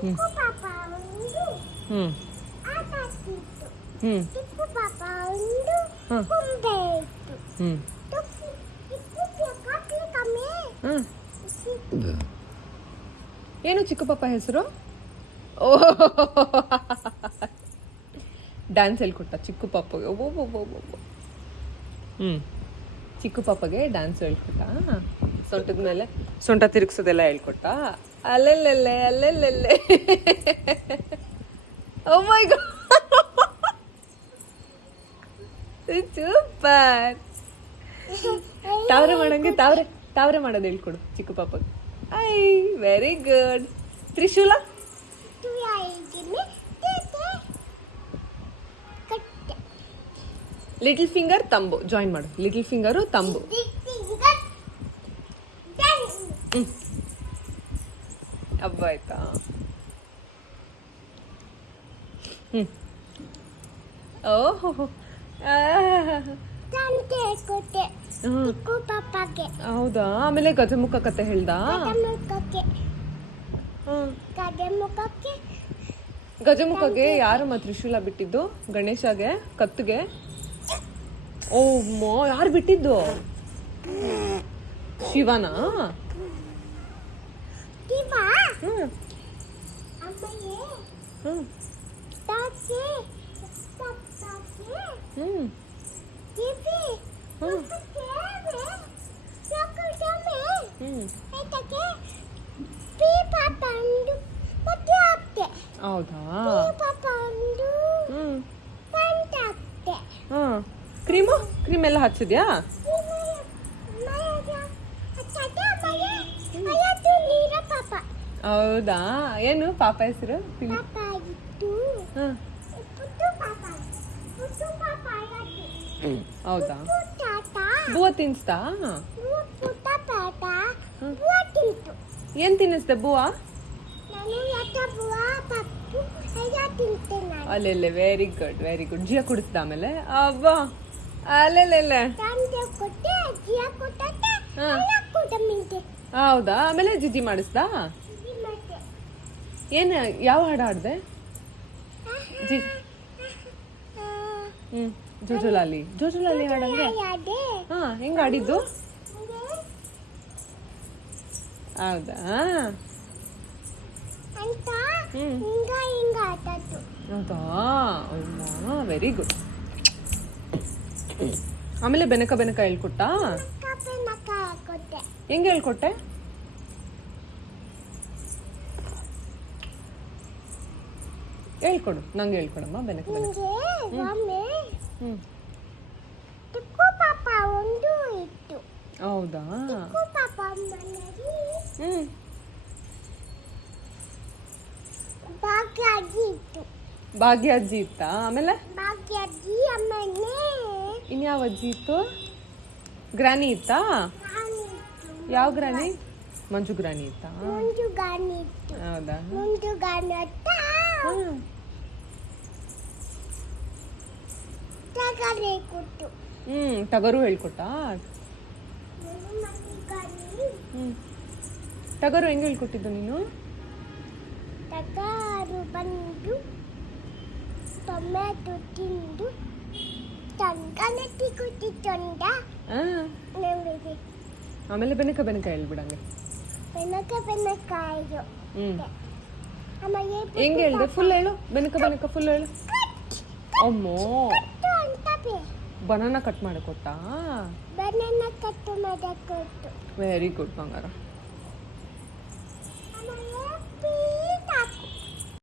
ಚಿಕ್ಕು ಪಾಪ ಒಂದು ಹ್ಮ್ ಆಟ ಆಡ್ತಿತ್ತು. ಹ್ಮ್ ಚಿಕ್ಕು ಪಾಪ ಒಂದು ಕೊಂಬೆ ಇತ್ತು. ಹ್ಮ್ ಚಿಕ್ಕು ಕಾಟ್ಲಿ ಕಮ್ಮಿ ಹ್ಮ್ ಏನು ಚಿಕ್ಕ ಪಾಪ ಹೆಸರು? ಓ ಡ್ಯಾನ್ಸ್ ಹೇಳ್ಕೊಟ್ಟ ಚಿಕ್ಕ ಪಾಪಗೆ. ಹ್ಮ್ ಚಿಕ್ಕ ಪಾಪಗೆ ಡ್ಯಾನ್ಸ್ ಹೇಳ್ಕೊಟ್ಟ. ಸೊಂಟದ ಮೇಲೆ ಸೊಂಟ ತಿರುಗಿಸೋದೆಲ್ಲ ಹೇಳ್ಕೊಟ್ಟ. ಅಲ್ಲೆಲ್ಲೆಲ್ಲೆ ಅಲ್ಲೆಲ್ಲೆಲ್ಲೆ. ಓ ಮೈ ಗಾಡ್ ಸೂಪರ್. ತಾವ್ರೆ ಮಾಡಂಗೆ ತಾವ್ರೆ ಮಾಡೋದು ಹೇಳ್ಕೊಡು ಚಿಕ್ಕ ಪಾಪಗೆ. ಐ ವೆರಿ ಗುಡ್. ತ್ರಿಶೂಲ ಲಿಟಲ್ ಫಿಂಗರ್ ತಂಬು ಜಾಯಿನ್ ಮಾಡು. Little finger thumb. ಹಬ್ಬ ಆಯ್ತಾ? ಓಹೋ ಹೌದಾ? ಆಮೇಲೆ ಗಜಮುಖ ಕತೆ ಹೇಳ್ದ. ಗಜಮುಖಗೆ ಯಾರಮ್ಮ ತ್ರಿಶೂಲ ಬಿಟ್ಟಿದ್ದು? ಗಣೇಶಗೆ ಕತ್ತಿಗೆ? ಓ ಮೋ, ಯಾರು ಬಿಟ್ಟಿದ್ದು? ಶಿವನಾ? ಹೌದಾ? ಕ್ರೀಮ್ ಎಲ್ಲ ಹಚ್ಚಿದ್ಯಾ? ಹೌದಾ? ಏನು ಪಾಪ ಹೆಸರು? ಹೌದಾ? ಬೂವ ತಿನ್ಸ್ತಾ? ಏನ್ ತಿನ್ನಿಸ್ದೆ ಬೂವ? ಅಲ್ಲೆಲ್ಲೆ ವೆರಿ ಗುಡ್ ವೆರಿ ಗುಡ್. ಜಿಯ ಕುಡಿಸ್ದ ಆಮೇಲೆ? ಅವ್ವ ಅಲ್ಲೆಲ್ಲೆಲ್ಲೆ. ಹೌದಾ? ಆಮೇಲೆ ಜಿಜ್ಜಿ ಮಾಡಿಸ್ದ? ಏನ್ ಯಾವ ಹಾಡು ಹಾಡ್ದೆ? ಜೋಜುಲಾಲಿ ಹಾಡಂಗೆ? ಹಾ, ಹೆಂಗ ಆಡಿದ್ದು? ಹೌದಾ? ಹೌದಾ? Very good. ಆಮೇಲೆ ಬೆನಕ ಹೇಳ್ಕೊಟ್ಟ? ಹೆಂಗೆ ಹೇಳ್ಕೊಟ್ಟೆ? ಹೇಳ್ಕೊಡು, ನಂಗೆ ಹೇಳ್ಕೊಡಮ್ಮ ಬೆನಕ. ಹೌದಾ? ಭಾಗ್ಯ ಅಜ್ಜಿ ಇತ್ತಾ? ಆಮೇಲೆ ಇನ್ಯಾವ ಅಜ್ಜಿ ಇತ್ತು? ಗ್ರಾನಿ ಇತ್ತಾ? ಯಾವ ಗ್ರಾನಿ? ಮಂಜು ಗ್ರಾನಿ ಇತ್ತಾ? ಹೌದಾ? ಟಗರು ಹೇಳ್ಕೊಟ್ಟ? ಟಗರು ಹೆಂಗ್ ಹೇಳ್ಕೊಟ್ಟಿದ್ದು ನೀನು? ಟಗರು ಬಂದು ಟೊಮೆಟೊ ತಿಂದು ತಂಗನಟ್ಟಿ ಕೂತಿತ್ತೊಂಡ. ಆಮೇಲೆ ಬೆನಕ ಹೇಳ್ಬಿಡಂಗೆ. ಬೆನಕಾಯಿದು ಹೆಂಗ್ ಹೇಳ್ದೆ? ಫುಲ್ ಹೇಳು. ಬೆನಕ ಫುಲ್ ಹೇಳು. ಅಮ್ಮೋ, ಬನಾನಾ ಕಟ್ ಮಾಡಿ ಕೊಟ್ಟ? ಬನಾನಾ ಕಟ್ ಮಾಡಿ ಕೊಟ್ಟು. ವೆರಿ ಗುಡ್ ಬಂಗಾರ.